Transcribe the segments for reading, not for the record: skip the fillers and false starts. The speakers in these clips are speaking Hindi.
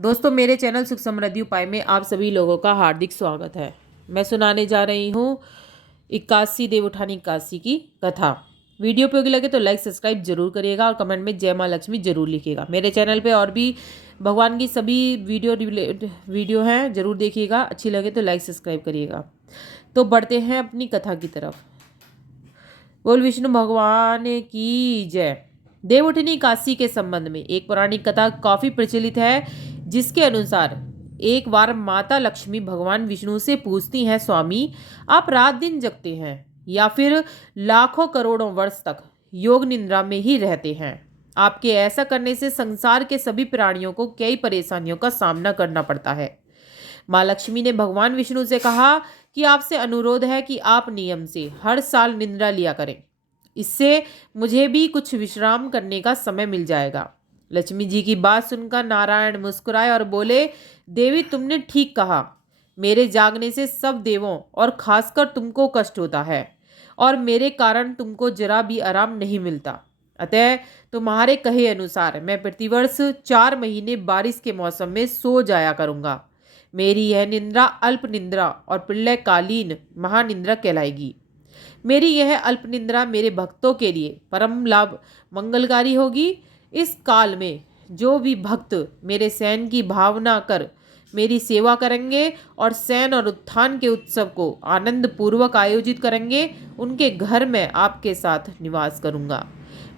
दोस्तों, मेरे चैनल सुख समृद्धि उपाय में आप सभी लोगों का हार्दिक स्वागत है। मैं सुनाने जा रही हूँ 81 देव उठानी 81 की कथा। वीडियो उपयोगी लगे तो लाइक सब्सक्राइब जरूर करिएगा और कमेंट में जय माँ लक्ष्मी जरूर लिखिएगा। मेरे चैनल पे और भी भगवान की सभी वीडियो हैं, जरूर देखिएगा। अच्छी लगे तो लाइक सब्सक्राइब करिएगा। तो बढ़ते हैं अपनी कथा की तरफ। बोल विष्णु भगवान की जय। देवउठनी काशी के संबंध में एक पौराणिक कथा काफी प्रचलित है, जिसके अनुसार एक बार माता लक्ष्मी भगवान विष्णु से पूछती हैं, स्वामी आप रात दिन जगते हैं या फिर लाखों करोड़ों वर्ष तक योग निद्रा में ही रहते हैं? आपके ऐसा करने से संसार के सभी प्राणियों को कई परेशानियों का सामना करना पड़ता है। माँ लक्ष्मी ने भगवान विष्णु से कहा कि आपसे अनुरोध है कि आप नियम से हर साल निद्रा लिया करें। इससे मुझे भी कुछ विश्राम करने का समय मिल जाएगा। लक्ष्मी जी की बात सुनकर नारायण मुस्कुराए और बोले, देवी तुमने ठीक कहा। मेरे जागने से सब देवों और खासकर तुमको कष्ट होता है और मेरे कारण तुमको जरा भी आराम नहीं मिलता। अतः तुम्हारे कहे अनुसार मैं प्रतिवर्ष 4 महीने बारिश के मौसम में सो जाया करूंगा। मेरी यह निंद्रा अल्प निंद्रा और प्रलयकालीन महानिंद्रा कहलाएगी। मेरी यह अल्प निंद्रा मेरे भक्तों के लिए परम लाभ मंगलकारी होगी। इस काल में जो भी भक्त मेरे शयन की भावना कर मेरी सेवा करेंगे और शयन और उत्थान के उत्सव को आनंद पूर्वक आयोजित करेंगे, उनके घर में आपके साथ निवास करूंगा।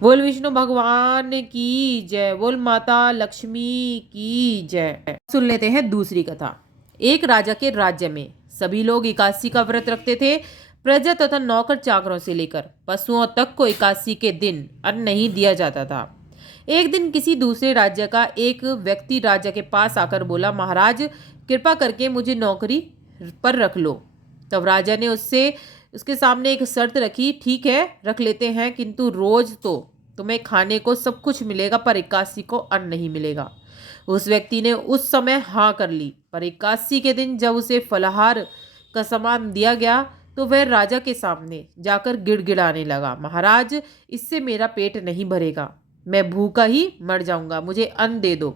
बोल विष्णु भगवान की जय। बोल माता लक्ष्मी की जय। सुन लेते हैं दूसरी कथा। एक राजा के राज्य में सभी लोग एकादशी का व्रत रखते थे। प्रजा तथा नौकर चाकरों से लेकर पशुओं तक को एकादशी के दिन अन्न नहीं दिया जाता था। एक दिन किसी दूसरे राज्य का एक व्यक्ति राजा के पास आकर बोला, महाराज कृपा करके मुझे नौकरी पर रख लो। तब राजा ने उसके सामने एक शर्त रखी, ठीक है रख लेते हैं, किंतु रोज तो तुम्हें खाने को सब कुछ मिलेगा पर एकादशी को अन्न नहीं मिलेगा। उस व्यक्ति ने उस समय हाँ कर ली, पर एकादशी के दिन जब उसे फलाहार का सामान दिया गया तो वह राजा के सामने जाकर गिड़गिड़ाने लगा, महाराज इससे मेरा पेट नहीं भरेगा, मैं भूखा ही मर जाऊंगा, मुझे अन्न दे दो।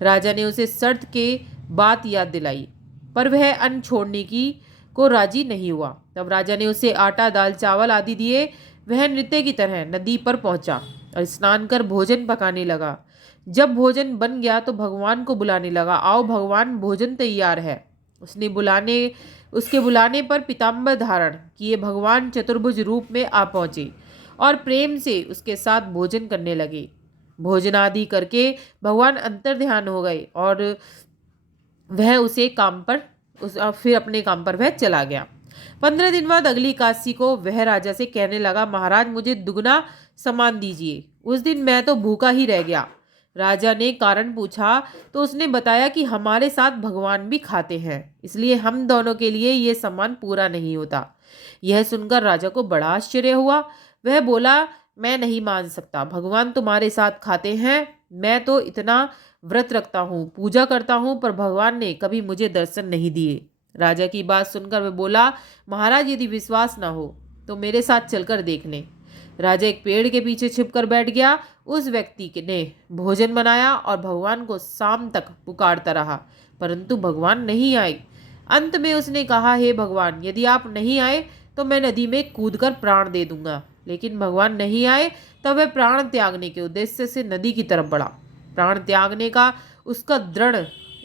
राजा ने उसे शर्त के बात याद दिलाई, पर वह अन्न छोड़ने की को राजी नहीं हुआ। तब राजा ने उसे आटा दाल चावल आदि दिए। वह नृत्य की तरह नदी पर पहुंचा और स्नान कर भोजन पकाने लगा। जब भोजन बन गया तो भगवान को बुलाने लगा, आओ भगवान भोजन तैयार है। उसके बुलाने पर पीताम्बर धारण किए भगवान चतुर्भुज रूप में आ पहुंचे और प्रेम से उसके साथ भोजन करने लगे। भोजन आदि करके भगवान अंतर ध्यान हो गए और वह फिर अपने काम पर वह चला गया। 15 दिन बाद अगली एकादशी को वह राजा से कहने लगा, महाराज मुझे दुगना सामान दीजिए, उस दिन मैं तो भूखा ही रह गया। राजा ने कारण पूछा तो उसने बताया कि हमारे साथ भगवान भी खाते हैं, इसलिए हम दोनों के लिए ये सामान पूरा नहीं होता। यह सुनकर राजा को बड़ा आश्चर्य हुआ। वह बोला, मैं नहीं मान सकता, भगवान तुम्हारे साथ खाते हैं, मैं तो इतना व्रत रखता हूँ, पूजा करता हूँ, पर भगवान ने कभी मुझे दर्शन नहीं दिए। राजा की बात सुनकर वह बोला, महाराज यदि विश्वास ना हो तो मेरे साथ चलकर देख लें। राजा एक पेड़ के पीछे छिपकर बैठ गया। उस व्यक्ति ने भोजन बनाया और भगवान को शाम तक पुकारता रहा, परंतु भगवान नहीं आए। अंत में उसने कहा, हे भगवान यदि आप नहीं आए तो मैं नदी में कूदकर प्राण दे दूंगा। लेकिन भगवान नहीं आए, तब वह प्राण त्यागने के उद्देश्य से नदी की तरफ बढ़ा। प्राण त्यागने का उसका दृढ़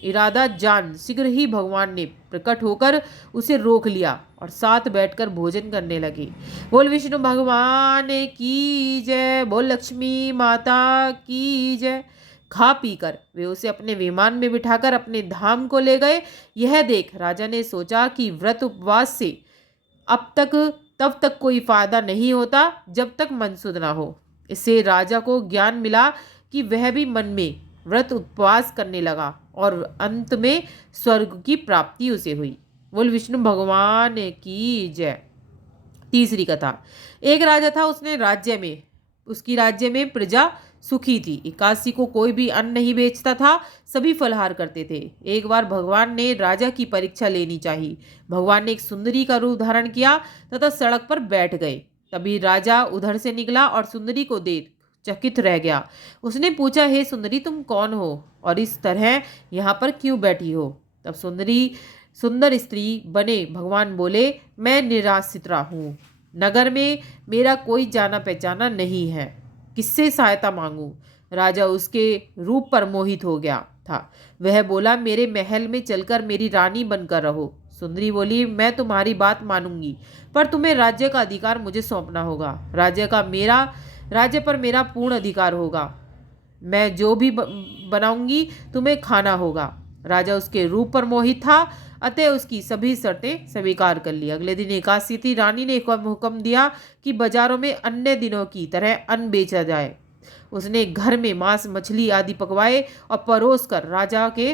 इरादा जान शीघ्र ही भगवान ने प्रकट होकर उसे रोक लिया और साथ बैठकर भोजन करने लगे। बोल विष्णु भगवान की जय। बोल लक्ष्मी माता की जय। खा पीकर वे उसे अपने विमान में बिठाकर अपने धाम को ले गए। यह देख राजा ने सोचा कि व्रत उपवास से तब तक कोई फायदा नहीं होता जब तक मन शुद्ध ना हो। इससे राजा को ज्ञान मिला कि वह भी मन में व्रत उपवास करने लगा और अंत में स्वर्ग की प्राप्ति उसे हुई। बोल विष्णु भगवान की जय। तीसरी कथा। एक राजा था, उसकी राज्य में प्रजा सुखी थी। एकादशी को कोई भी अन्न नहीं बेचता था, सभी फलाहार करते थे। एक बार भगवान ने राजा की परीक्षा लेनी चाहिए। भगवान ने एक सुंदरी का रूप धारण किया तथा सड़क पर बैठ गए। तभी राजा उधर से निकला और सुंदरी को देख चकित रह गया। उसने पूछा, हे सुंदरी, तुम कौन हो और इस तरह यहाँ पर क्यों बैठी हो? तब सुंदर स्त्री बने भगवान बोले, मैं निराश्रिता हूँ। नगर में मेरा कोई जाना पहचाना नहीं है, किससे सहायता मांगूं? राजा उसके रूप पर मोहित हो गया था। वह बोला, मेरे महल में चलकर मेरी रानी बनकर रहो। सुंदरी बोली, मैं तुम्हारी बात मानूंगी, पर तुम्हें राज्य का अधिकार मुझे सौंपना होगा। राज्य पर मेरा पूर्ण अधिकार होगा। मैं जो भी बनाऊंगी तुम्हें खाना होगा। राजा उसके रूप पर मोहित था, अतः उसकी सभी शर्तें स्वीकार कर ली। अगले दिन एकादशी थी। रानी ने हुक्म दिया कि बाजारों में अन्य दिनों की तरह अन्न बेचा जाए। उसने घर में मांस मछली आदि पकवाए और परोस कर राजा के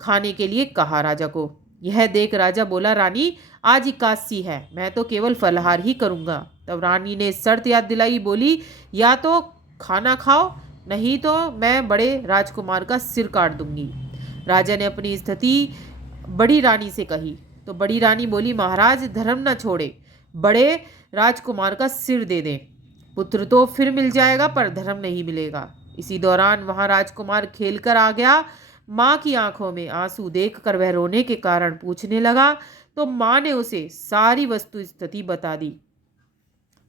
खाने के लिए कहा। राजा को यह देख राजा बोला, रानी, आज एकादशी है, मैं तो केवल फलाहार ही करूंगा। तब रानी ने शर्त याद दिलाई, बोली, या तो खाना खाओ, नहीं तो मैं बड़े राजकुमार का सिर काट दूंगी। राजा ने अपनी स्थिति बड़ी रानी से कही तो बड़ी रानी बोली, महाराज, धर्म न छोड़े, बड़े राजकुमार का सिर दे दें। पुत्र तो फिर मिल जाएगा, पर धर्म नहीं मिलेगा। इसी दौरान वहां राजकुमार खेलकर आ गया। माँ की आंखों में आंसू देखकर वह रोने के कारण पूछने लगा, तो माँ ने उसे सारी वस्तु स्थिति बता दी।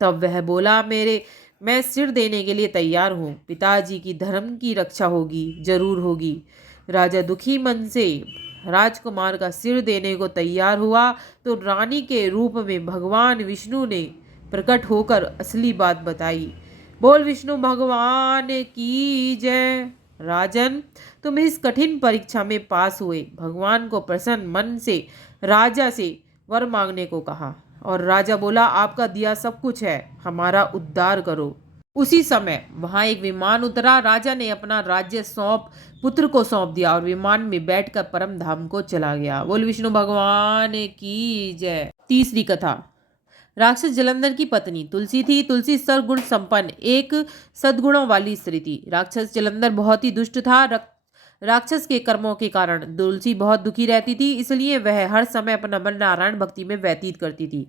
तब वह बोला, मैं सिर देने के लिए तैयार हूँ। पिताजी की धर्म की रक्षा होगी, जरूर होगी। राजा दुखी मन से राजकुमार का सिर देने को तैयार हुआ तो रानी के रूप में भगवान विष्णु ने प्रकट होकर असली बात बताई। बोल विष्णु भगवान की जय। राजन, तुम इस कठिन परीक्षा में पास हुए। भगवान को प्रसन्न मन से राजा से वर मांगने को कहा और राजा बोला, आपका दिया सब कुछ है, हमारा उद्धार करो। उसी समय वहां एक विमान उतरा। राजा ने अपना राज्य पुत्र को सौंप दिया और विमान में बैठकर परम धाम को चला गया। बोल विष्णु भगवान की जय। तीसरी कथा। राक्षस जलंधर की पत्नी तुलसी थी। तुलसी सर्वगुण संपन्न एक सद्गुणों वाली स्त्री थी। राक्षस जलंधर बहुत ही दुष्ट था। राक्षस के कर्मों के कारण तुलसी बहुत दुखी रहती थी, इसलिए वह हर समय अपना मन नारायण भक्ति में व्यतीत करती थी।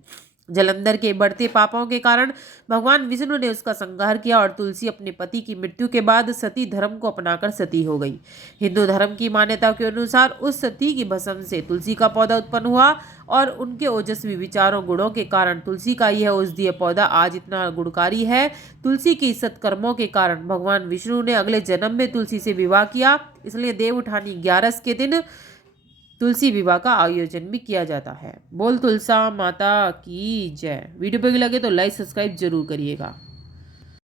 जलंधर के बढ़ते पापों के कारण भगवान विष्णु ने उसका संहार किया और तुलसी अपने पति की मृत्यु के बाद सती धर्म को अपनाकर सती हो गई। हिंदू धर्म की मान्यता के अनुसार उस सती की भस्म से तुलसी का पौधा उत्पन्न हुआ और उनके ओजस्वी विचारों गुणों के कारण तुलसी का यह औषधीय पौधा आज इतना गुणकारी है। तुलसी के सत्कर्मों के कारण भगवान विष्णु ने अगले जन्म में तुलसी से विवाह किया, इसलिए देवउठानी 11 के दिन तुलसी विवाह का आयोजन भी किया जाता है। बोल तुलसा माता की जय। वीडियो पे लगे तो लाइक सब्सक्राइब जरूर करिएगा।